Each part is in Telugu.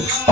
Thanks.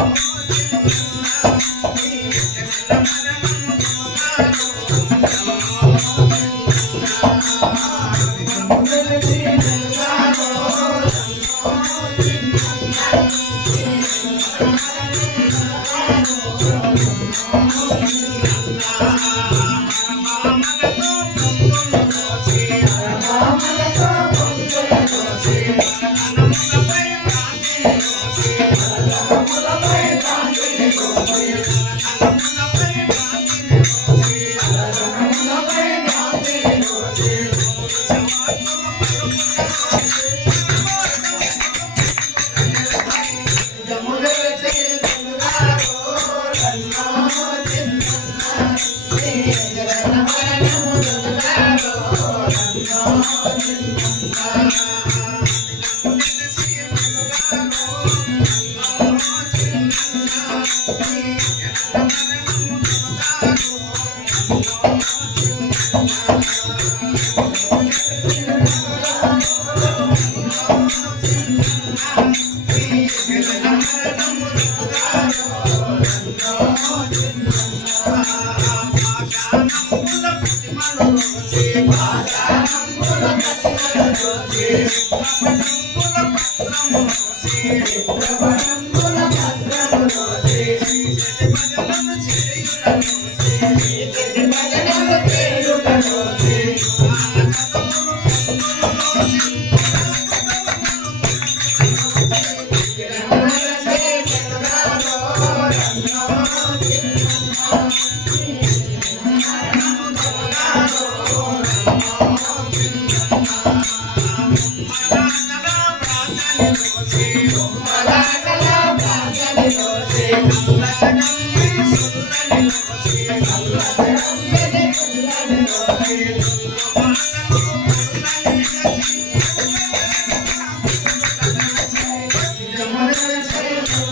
namorando, namorando.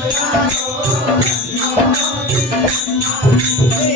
Thank you.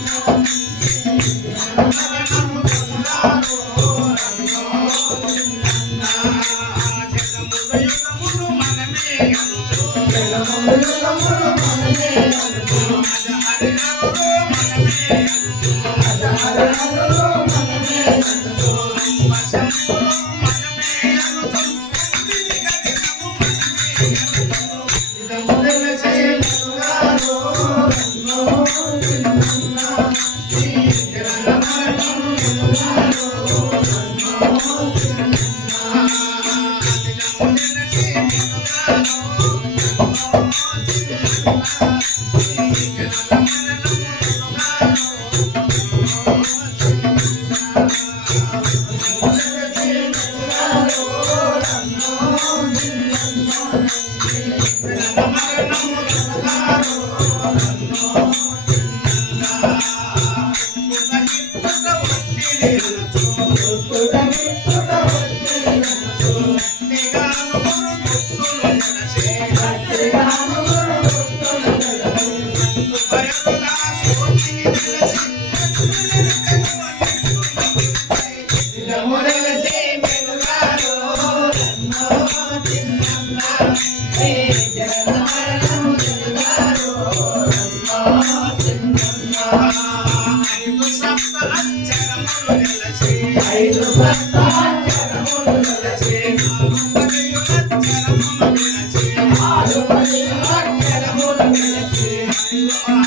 ఐదు